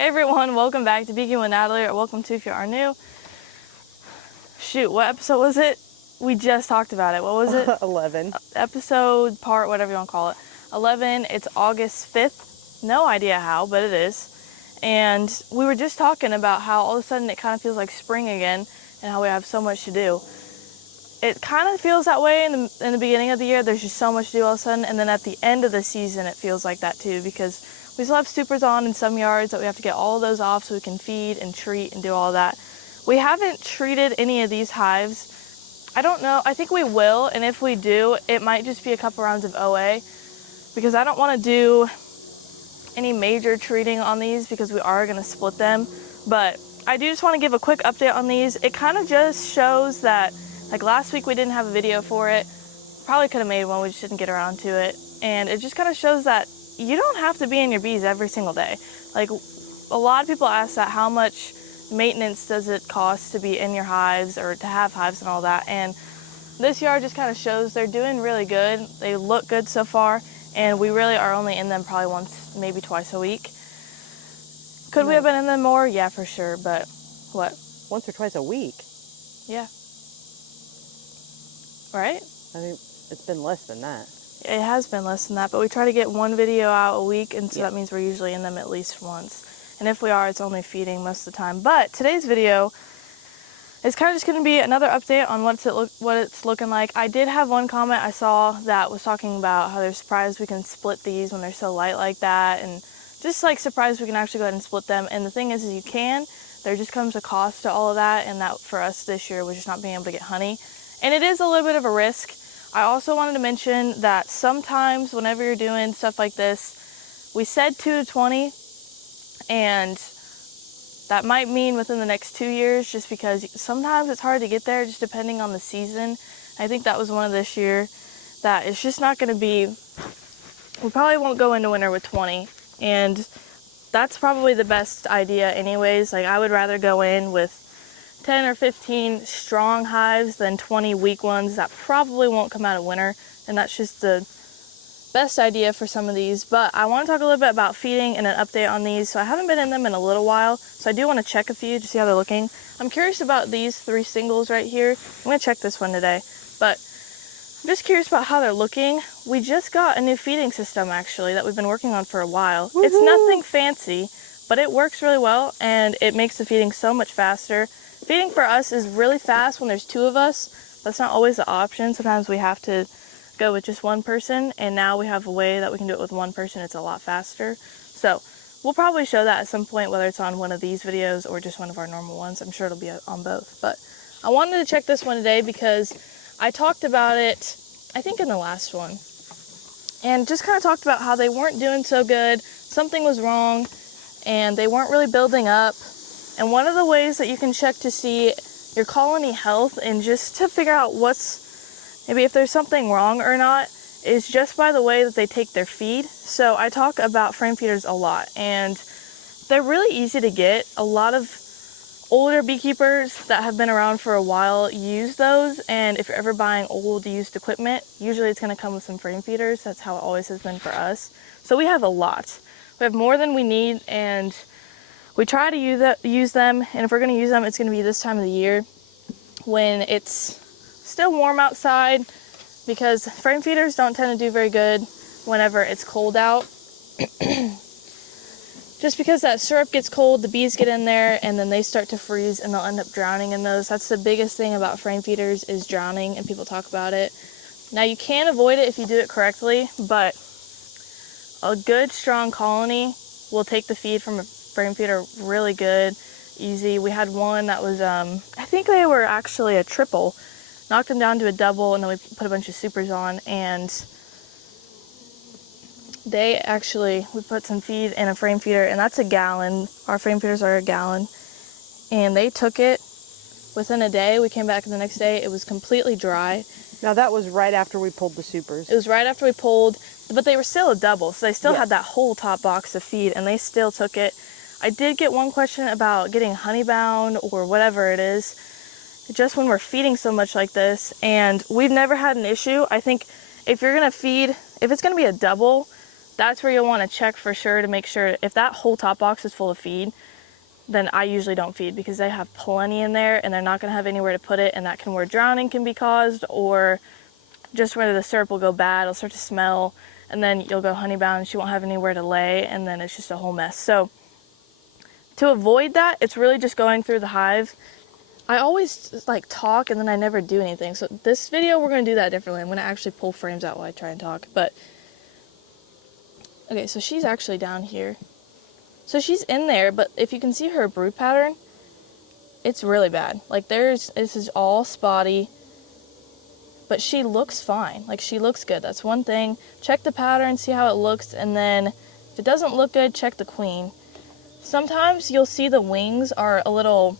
Hey everyone, welcome back to Beekeeping with Natalie, or welcome to if you are new. Shoot, what episode was it? We just talked about it. What was it? 11. Episode, part, whatever you want to call it. 11, it's August 5th. No idea how, but it is. And we were just talking about how all of a sudden it kind of feels like spring again and how we have so much to do. It kind of feels that way in the beginning of the year. There's just so much to do all of a sudden. And then at the end of the season, it feels like that too, because we still have supers on in some yards that we have to get all of those off so we can feed and treat and do all that. We haven't treated any of these hives. I don't know. I think we will, and if we do, it might just be a couple rounds of OA, because I don't want to do any major treating on these because we are going to split them. But I do just want to give a quick update on these. It kind of just shows that, like last week we didn't have a video for it. Probably could have made one, we just didn't get around to it. And it just kind of shows that you don't have to be in your bees every single day. Like, a lot of people ask that, how much maintenance does it cost to be in your hives or to have hives and all that. And this yard just kind of shows they're doing really good. They look good so far, and we really are only in them probably once, maybe twice a week. Could we have been in them more? Yeah, for sure, but what? Once or twice a week. Yeah. Right? I think it's been less than that. It has been less than that, but we try to get one video out a week, and so that means we're usually in them at least once. And if we are, it's only feeding most of the time. But today's video is kind of just going to be another update on what it's looking like. I did have one comment I saw that was talking about how they're surprised we can split these when they're so light like that, and just like surprised we can actually go ahead and split them. And the thing is you can. There just comes a cost to all of that, and that for us this year was just not being able to get honey. And it is a little bit of a risk. I also wanted to mention that sometimes whenever you're doing stuff like this, we said 2 to 20, and that might mean within the next 2 years, just because sometimes it's hard to get there just depending on the season. I think that was one of this year that it's just not going to be, we probably won't go into winter with 20, and that's probably the best idea anyways. Like, I would rather go in with 10 or 15 strong hives than 20 weak ones that probably won't come out of winter, and that's just the best idea for some of these. But I want to talk a little bit about feeding and an update on these. So I haven't been in them in a little while, so I do want to check a few to see how they're looking. I'm curious about these 3 singles right here. I'm going to check this one today, but I'm just curious about how they're looking. We just got a new feeding system actually that we've been working on for a while. Woohoo! It's nothing fancy, but it works really well, and it makes the feeding so much faster. Feeding for us is really fast when there's 2 of us. That's not always the option. Sometimes we have to go with just one person, and now we have a way that we can do it with one person. It's a lot faster. So we'll probably show that at some point, whether it's on one of these videos or just one of our normal ones. I'm sure it'll be on both. But I wanted to check this one today because I talked about it, I think in the last one, and just kind of talked about how they weren't doing so good. Something was wrong, and they weren't really building up. And one of the ways that you can check to see your colony health and just to figure out maybe if there's something wrong or not, is just by the way that they take their feed. So I talk about frame feeders a lot, and they're really easy to get. A lot of older beekeepers that have been around for a while use those, and if you're ever buying old used equipment, usually it's going to come with some frame feeders. That's how it always has been for us. So we have a lot. We have more than we need, and we try to use them, and if we're going to use them, it's going to be this time of the year when it's still warm outside, because frame feeders don't tend to do very good whenever it's cold out. Just because that syrup gets cold, the bees get in there, and then they start to freeze, and they'll end up drowning in those. That's the biggest thing about frame feeders, is drowning, and people talk about it. Now, you can avoid it if you do it correctly, but a good, strong colony will take the feed from a frame feeder really good, easy. We had one that was, I think they were actually a triple. Knocked them down to a double, and then we put a bunch of supers on, and we put some feed in a frame feeder, and that's a gallon. Our frame feeders are a gallon, and they took it within a day. We came back the next day, it was completely dry. Now that was right after we pulled the supers. It was right after we pulled, but they were still a double, so they still had that whole top box of feed, and they still took it. I did get one question about getting honeybound or whatever it is, just when we're feeding so much like this, and we've never had an issue. I think if you're going to feed, if it's going to be a double, that's where you'll want to check for sure to make sure if that whole top box is full of feed, then I usually don't feed because they have plenty in there and they're not going to have anywhere to put it, and that can where drowning can be caused, or just where the syrup will go bad, it'll start to smell, and then you'll go honeybound and she won't have anywhere to lay, and then it's just a whole mess. So to avoid that, it's really just going through the hive. I always like talk and then I never do anything. So this video, we're going to do that differently. I'm going to actually pull frames out while I try and talk. But okay, so she's actually down here. So she's in there, but if you can see her brood pattern, it's really bad. Like this is all spotty, but she looks fine. Like she looks good. That's one thing. Check the pattern, see how it looks, and then if it doesn't look good, check the queen. Sometimes you'll see the wings are a little,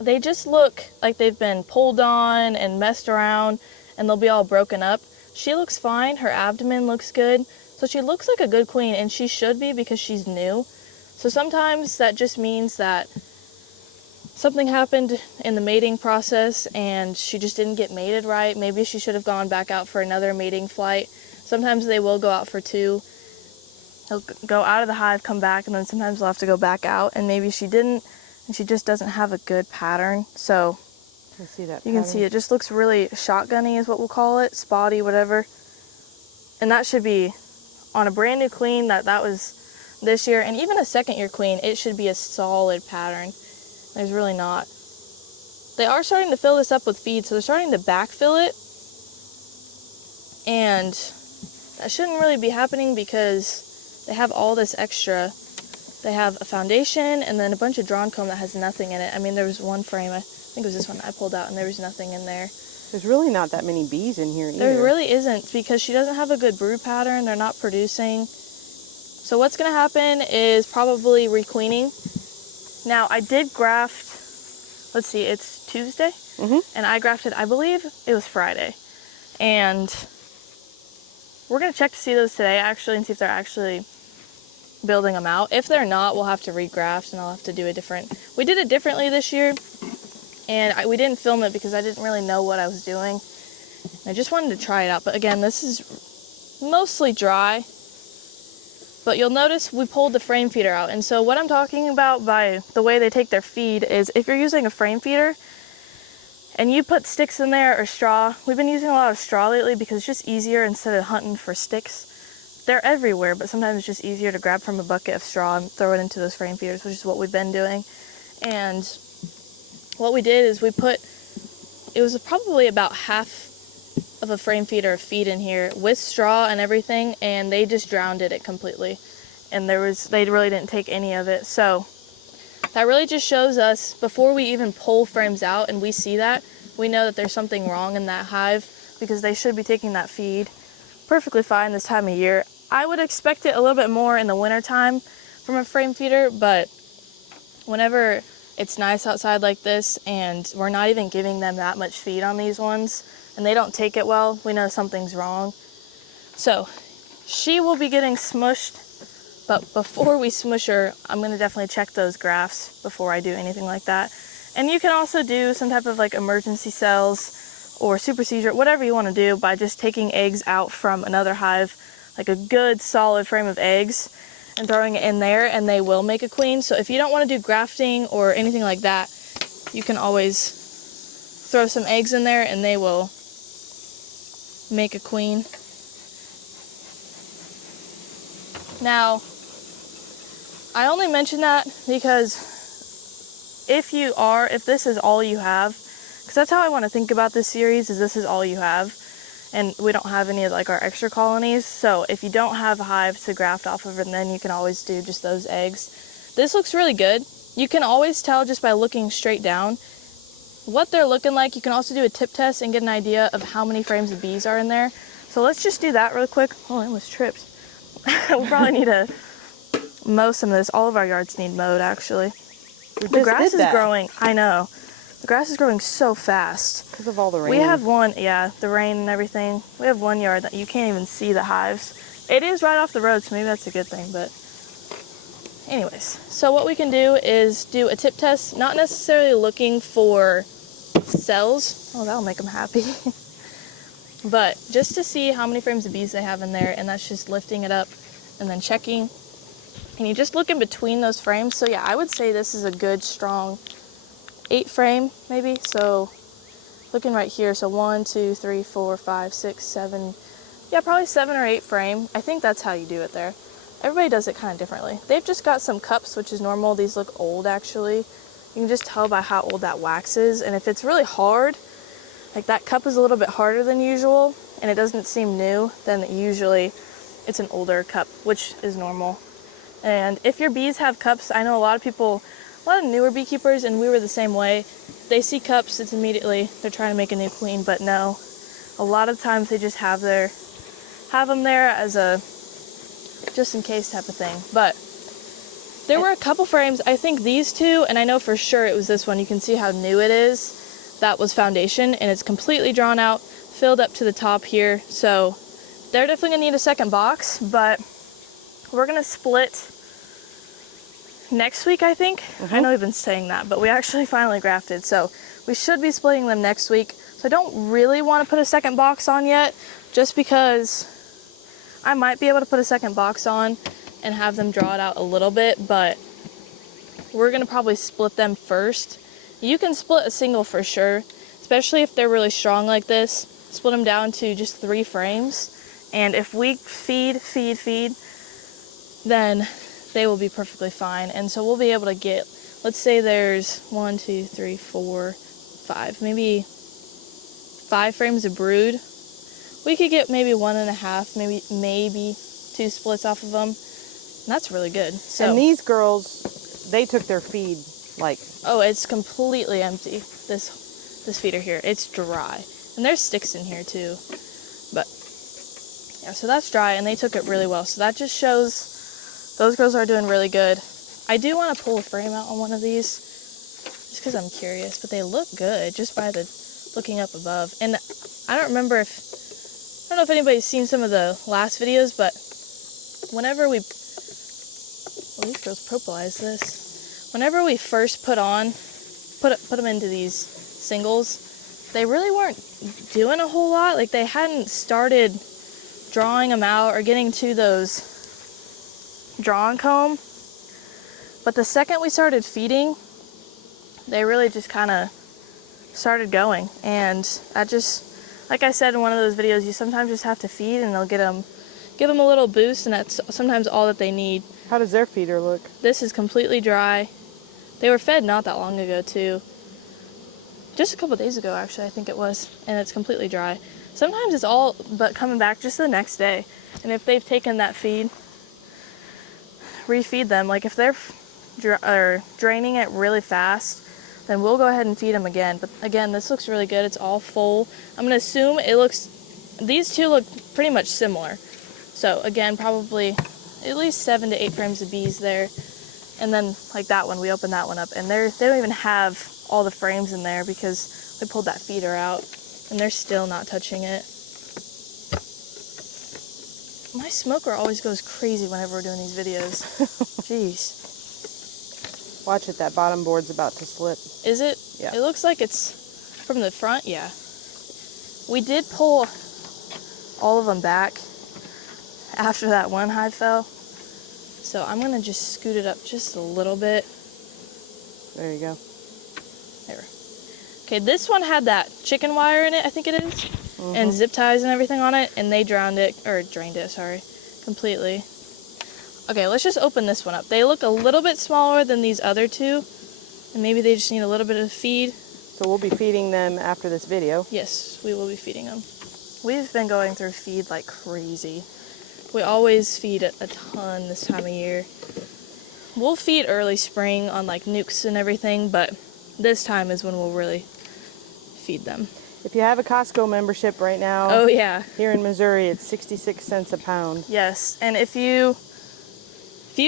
they just look like they've been pulled on and messed around, and they'll be all broken up. She looks fine. Her abdomen looks good. So she looks like a good queen, and she should be because she's new. So sometimes that just means that something happened in the mating process and she just didn't get mated right. Maybe she should have gone back out for another mating flight. Sometimes they will go out for 2. They'll go out of the hive, come back, and then sometimes they'll have to go back out, and maybe she didn't, and she just doesn't have a good pattern. So I see that you can see it just looks really shotgunny is what we'll call it, spotty, whatever. And that should be on a brand new queen that was this year, and even a second year queen, it should be a solid pattern. There's really not. They are starting to fill this up with feed, so they're starting to backfill it, and that shouldn't really be happening because they have all this extra. They have a foundation and then a bunch of drawn comb that has nothing in it. I mean, there was one frame, I think it was this one I pulled out, and there was nothing in there. There's really not that many bees in here either. There really isn't, because she doesn't have a good brood pattern. They're not producing. So what's going to happen is probably requeening. Now, I did graft, let's see, it's Tuesday, and I grafted, I believe it was Friday. And we're going to check to see those today, actually, and see if they're actually building them out. If they're not, we'll have to regraft, and I'll have to do a different, we did it differently this year. And we didn't film it because I didn't really know what I was doing. I just wanted to try it out. But again, this is mostly dry. But you'll notice we pulled the frame feeder out. And so what I'm talking about by the way they take their feed is if you're using a frame feeder and you put sticks in there or straw. We've been using a lot of straw lately because it's just easier instead of hunting for sticks. They're everywhere, but sometimes it's just easier to grab from a bucket of straw and throw it into those frame feeders, which is what we've been doing. And what we did is we put, it was probably about half of a frame feeder of feed in here with straw and everything, and they just drowned it completely. And they really didn't take any of it. So that really just shows us, before we even pull frames out and we see that, we know that there's something wrong in that hive, because they should be taking that feed perfectly fine this time of year. I would expect it a little bit more in the winter time from a frame feeder, but whenever it's nice outside like this and we're not even giving them that much feed on these ones and they don't take it well, we know something's wrong. So she will be getting smushed, but before we smush her, I'm going to definitely check those grafts before I do anything like that. And you can also do some type of like emergency cells or super seizure, whatever you want to do, by just taking eggs out from another hive, like a good solid frame of eggs, and throwing it in there, and they will make a queen. So if you don't want to do grafting or anything like that, you can always throw some eggs in there and they will make a queen. Now, I only mention that because if this is all you have, because that's how I want to think about this series, is this is all you have. And we don't have any of like our extra colonies. So if you don't have a hive to graft off of, and then you can always do just those eggs. This looks really good. You can always tell just by looking straight down what they're looking like. You can also do a tip test and get an idea of how many frames of bees are in there. So let's just do that real quick. Oh, I almost tripped. We'll probably need to mow some of this. All of our yards need mowed, actually. The grass is growing. I know. The grass is growing so fast. Because of all the rain. We have one, yeah, the rain and everything. We have one yard that you can't even see the hives. It is right off the road, so maybe that's a good thing, but anyways. So what we can do is do a tip test, not necessarily looking for cells. Oh, that'll make them happy. But just to see how many frames of bees they have in there, and that's just lifting it up and then checking. And you just look in between those frames. So yeah, I would say this is a good strong 8 frame maybe. So looking right here, so 1, 2, 3, 4, 5, 6, 7, yeah, probably 7 or 8 frame. I think that's how you do it there. Everybody does it kind of differently. They've just got some cups, which is normal. These look old actually. You can just tell by how old that wax is. And if it's really hard, like that cup is a little bit harder than usual and it doesn't seem new, then usually it's an older cup, which is normal. And if your bees have cups, I know a lot of newer beekeepers, and we were the same way. They see cups, it's immediately, they're trying to make a new queen, but no. A lot of times they just have them there as a just in case type of thing. But there were a couple frames, I think these two, and I know for sure it was this one. You can see how new it is. That was foundation, and it's completely drawn out, filled up to the top here. So they're definitely gonna need a second box, but we're gonna split next week, I think. I know we've been saying that, but we actually finally grafted, so we should be splitting them next week. So I don't really want to put a second box on yet, just because I might be able to put a second box on and have them draw it out a little bit, but we're gonna probably split them first. You can split a single for sure, especially if they're really strong like this. Split them down to just 3 frames, and if we feed, then they will be perfectly fine. And so we'll be able to get, let's say there's 1, 2, 3, 4, 5, maybe 5 frames of brood. We could get maybe 1.5, maybe 2 splits off of them. And that's really good. So, and these girls, they took their feed like... Oh, it's completely empty, this feeder here. It's dry. And there's sticks in here too. But yeah, so that's dry, and they took it really well. So that just shows those girls are doing really good. I do want to pull a frame out on one of these, just because I'm curious, but they look good just by the looking up above. And I don't know if anybody's seen some of the last videos, but whenever these girls propalize this. Whenever we first put them into these singles, they really weren't doing a whole lot. Like, they hadn't started drawing them out or getting to those drawn comb. But the second we started feeding, they really just kind of started going. And I just, like I said in one of those videos, you sometimes just have to feed and they'll give them a little boost, and that's sometimes all that they need. How does their feeder look? This is completely dry. They were fed not that long ago too. Just a couple days ago actually, I think it was, and it's completely dry. Sometimes it's all but coming back just the next day. And if they've taken that feed, refeed them. Like if they're draining it really fast, then we'll go ahead and feed them again. But again, this looks really good. It's all full. I'm gonna assume these two look pretty much similar. So again, probably at least 7 to 8 frames of bees there. And then like that one, we opened that one up, and they don't even have all the frames in there because we pulled that feeder out, and they're still not touching it. My smoker always goes crazy whenever we're doing these videos. Jeez. Watch it, that bottom board's about to slip. Is it? Yeah. It looks like it's from the front, yeah. We did pull all of them back after that one hive fell. So I'm gonna just scoot it up just a little bit. There you go. There. Okay, this one had that chicken wire in it, I think it is, and zip ties and everything on it, and they drained it, completely. Okay, let's just open this one up. They look a little bit smaller than these other two, and maybe they just need a little bit of feed. So we'll be feeding them after this video? Yes, we will be feeding them. We've been going through feed like crazy. We always feed a ton this time of year. We'll feed early spring on like nukes and everything, but this time is when we'll really feed them. If you have a Costco membership right now, oh yeah, here in Missouri, it's 66 cents a pound. Yes, and if you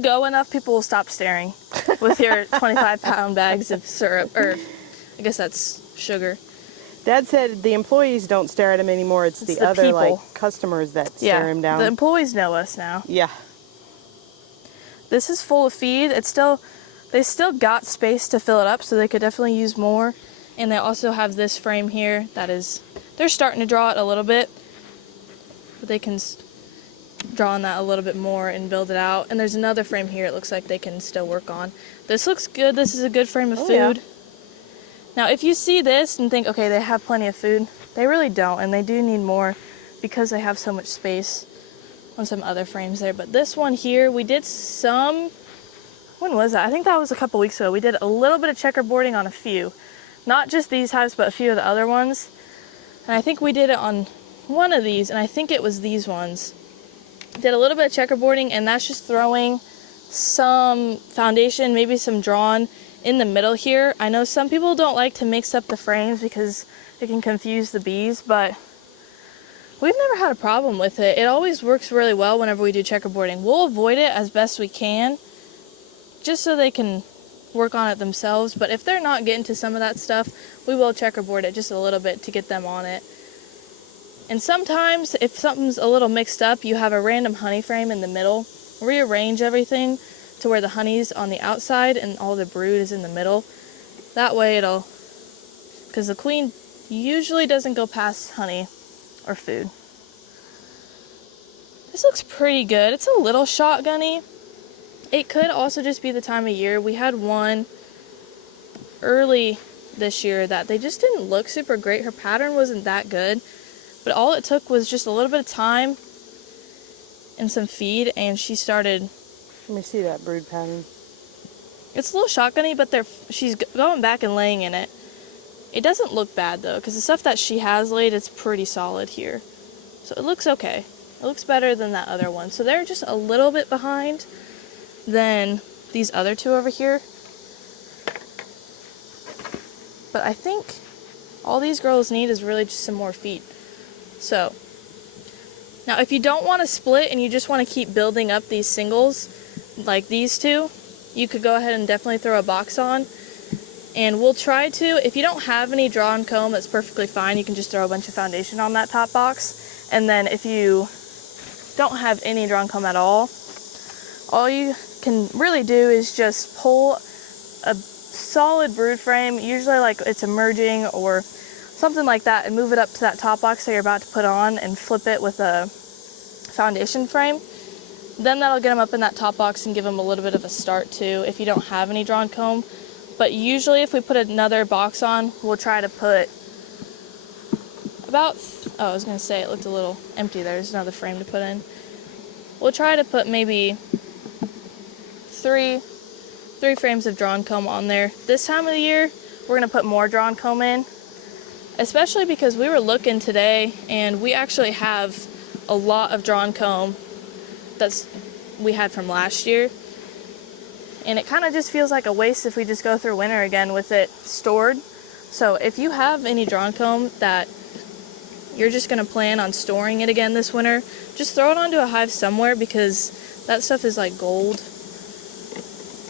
go enough, people will stop staring with your 25-pound bags of syrup, or I guess that's sugar. Dad said the employees don't stare at him anymore. It's the other people. like customers that stare him down. The employees know us now. Yeah. This is full of feed. They still got space to fill it up, so they could definitely use more. And they also have this frame here they're starting to draw it a little bit, but they can draw on that a little bit more and build it out. And there's another frame here it looks like they can still work on. This looks good. This is a good frame of food. Yeah. Now, if you see this and think, okay, they have plenty of food, they really don't, and they do need more because they have so much space on some other frames there. But this one here, we did some, when was that? I think that was a couple weeks ago. We did a little bit of checkerboarding on a few. Not just these hives, but a few of the other ones. And I think we did it on one of these, and I think it was these ones. Did a little bit of checkerboarding, and that's just throwing some foundation, maybe some drawn in the middle here. I know some people don't like to mix up the frames because it can confuse the bees, but we've never had a problem with it. It always works really well whenever we do checkerboarding. We'll avoid it as best we can, just so they can work on it themselves. But if they're not getting to some of that stuff, we will checkerboard it just a little bit to get them on it. And sometimes if something's a little mixed up, you have a random honey frame in the middle. Rearrange everything to where the honey's on the outside and all the brood is in the middle. That way it'll, because the queen usually doesn't go past honey or food. This looks pretty good. It's a little shotgunny. It could also just be the time of year. We had one early this year that they just didn't look super great. Her pattern wasn't that good, but all it took was just a little bit of time and some feed, and she started. Let me see that brood pattern. It's a little shotgunny, but she's going back and laying in it. It doesn't look bad though, because the stuff that she has laid, it's pretty solid here. So it looks okay. It looks better than that other one. So they're just a little bit behind than these other two over here. But I think all these girls need is really just some more feed. So now if you don't want to split and you just want to keep building up these singles like these two, you could go ahead and definitely throw a box on. And we'll try to, if you don't have any drawn comb, that's perfectly fine. You can just throw a bunch of foundation on that top box. And then if you don't have any drawn comb at all you can really do is just pull a solid brood frame, usually like it's emerging or something like that, and move it up to that top box that you're about to put on and flip it with a foundation frame. Then that'll get them up in that top box and give them a little bit of a start too if you don't have any drawn comb. But usually if we put another box on, we'll try to put about, I was going to say it looked a little empty there. There's another frame to put in. We'll try to put maybe three frames of drawn comb on there. This time of the year, we're going to put more drawn comb in, especially because we were looking today and we actually have a lot of drawn comb we had from last year. And it kind of just feels like a waste if we just go through winter again with it stored. So if you have any drawn comb that you're just going to plan on storing it again this winter, just throw it onto a hive somewhere, because that stuff is like gold.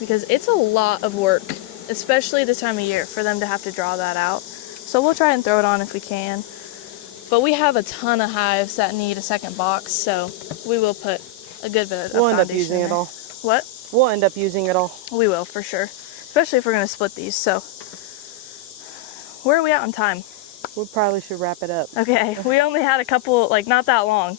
Because it's a lot of work, especially this time of year, for them to have to draw that out. So we'll try and throw it on if we can. But we have a ton of hives that need a second box, so we will put a good bit of foundation. We'll end up using it all. What? We'll end up using it all. We will, for sure. Especially if we're going to split these. So, where are we at on time? We probably should wrap it up. Okay, we only had a couple, like not that long.